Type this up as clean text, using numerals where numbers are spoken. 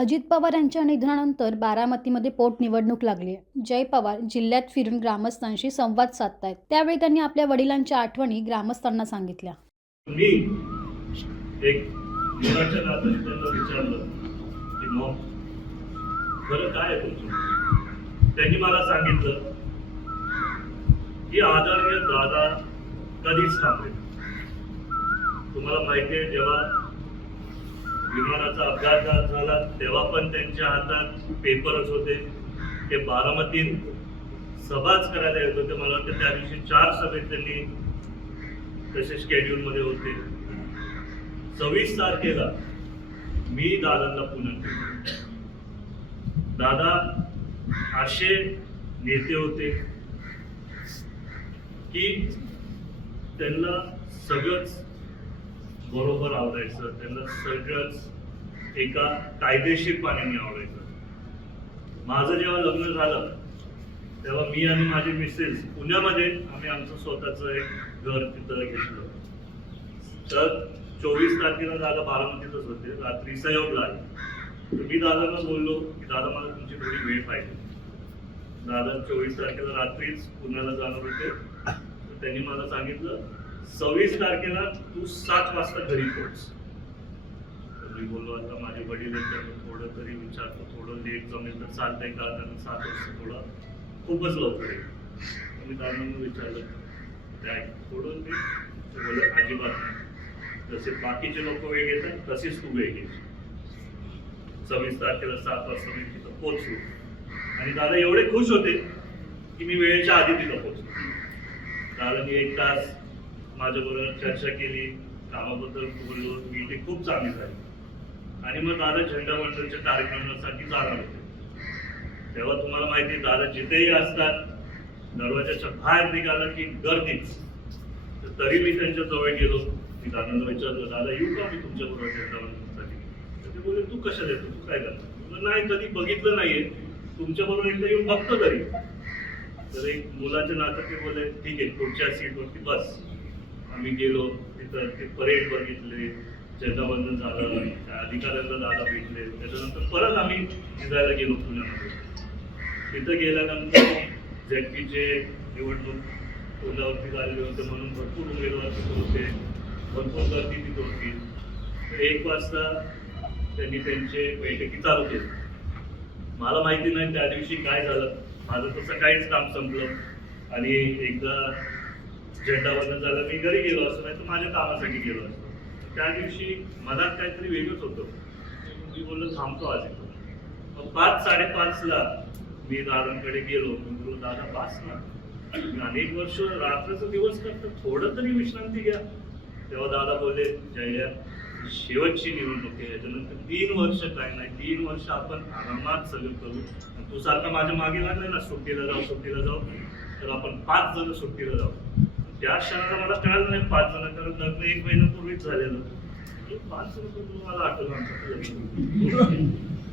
अजित पवार यांच्या निधनानंतर बारामतीमध्ये पोटनिवडणूक लागली आहे. जय पवार जिल्ह्यात फिरून ग्रामस्थांशी संवाद साधतायत. त्यावेळी त्यांनी आपल्या वडिलांच्या आठवणी ग्रामस्थांना सांगितल्या. मी एक मुलाच्या नात्याने त्यांना विचारलं की मग खरं काय आहे तुमचं. त्यांनी मला सांगितलं की आदरणीय दादा कधीच थांबले. तुम्हाला माहिती आहे, जेव्हा विमानाचा अपघात झाला तेव्हा पण त्यांच्या हातात पेपरच होते. ते बारामतीत सभाच करायला येत होते. मला वाटतं त्या दिवशी 4 सभेत त्यांनी तसे शेड्यूल मध्ये होते. 26 तारखेला मी दादांना पुण्यात भेटलो. दादा असे नेते होते की त्यांना सगळंच बरोबर आवडायचं, त्यांना सगळंच एका कायदेशीरपणाने आवडायचं. माझं जेव्हा लग्न झालं तेव्हा मी आणि माझी मिसेस पुण्यामध्ये आम्ही आमचं स्वतःचं एक घर तिथं घेतलं. तर 24 तारखेला दादा बारामतीतच होते. रात्री संयोगला आले. तर मी दादांना बोललो की दादा मला तुमची थोडी वेळ पाहिजे. दादा 24 तारखेला रात्रीच पुण्याला जाणार होते. तर त्यांनी मला सांगितलं 26 तारखेला तू 7 वाजता घरी पोहोच. मी बोललो आता माझे वडील आहेत, थोडं तरी विचारतो, थोडं लेट जमेल तर चालतंय का. त्यांना 7 वाजता थोडं खूपच लवकर आहे. मी दादांना विचारलं काय थोडं ते बोलले अजिबात नाही. जसे बाकीचे लोक वेळ घेतात तसेच तू वेळ घे. 26 तारखेला 7 वाजता मी तिथं पोहोचलो आणि दादा एवढे खुश होते की मी वेळेच्या आधी तिथं पोहोचलो. दादांनी 1 तास माझ्याबरोबर चर्चा केली, कामाबद्दल बोललो. मीटिंग खूप चांगली झाली आणि मग दादा झेंडावंदनच्या कार्यक्रमासाठी जाणार होते. तेव्हा तुम्हाला माहिती आहे दादा जिथेही असतात दरवाजाच्या बाहेर निघाला की गर्दीच. तरी मी त्यांच्या जवळ गेलो. मी दादांना विचारलं दादा येऊ का मी तुमच्या बरोबर झेंडावंदनसाठी. तर ते बोलले तू कशाला येतो, तू काय करतो. नाही कधी बघितलं नाहीये, तुमच्या बरोबर एकदा येऊन बघतो तरी. तर एक मुलाच्या नात्याने ते बोलले ठीक आहे पुढच्या सीटवरती बस. आम्ही गेलो तिथं ते परेड बघितले, झेंडावंदन झालं, त्या अधिकाऱ्यांना दादा भेटले. त्याच्यानंतर परत आम्ही निघायला गेलो पुण्यामध्ये. तिथं गेल्यानंतर झेडपीचे निवडणूक तोंडावरती झालेले होते म्हणून भरपूर उमेदवार तिथे होते, भरपूर गर्दी तिथे होती. 1 वाजता त्यांनी त्यांचे बैठकी चालू केली. मला माहिती नाही त्या दिवशी काय झालं. माझं तर सकाळीच काम संपलं आणि एकदा झेंडावंदन झालं मी घरी गेलो असतो, नाही तर माझ्या कामासाठी गेलो असतो. त्या दिवशी मनात काहीतरी वेगळंच होतं. मी बोललो थांबतो आज इथं. मग 5-5:30ला मी दादांकडे गेलो. मी बोललो दादा बास ना, अनेक वर्ष रात्रीचा दिवस करतो, थोडं तरी विश्रांती घ्या. तेव्हा दादा बोलले जया शेवटची निवडणूक आहे, याच्यानंतर 3 वर्ष काय नाही, 3 वर्ष आपण आरामात सगळं करू. तू सारखा माझ्या मागे लागलाय ना सुट्टीला जाऊ, तर आपण 5 जण सुट्टीला जाऊ. त्या क्षणाला मला कळलं नाही 5 जण, कारण लग्न 1 महिन्यापूर्वीच झालेलं. 5 जण मला आठवलं आमचं.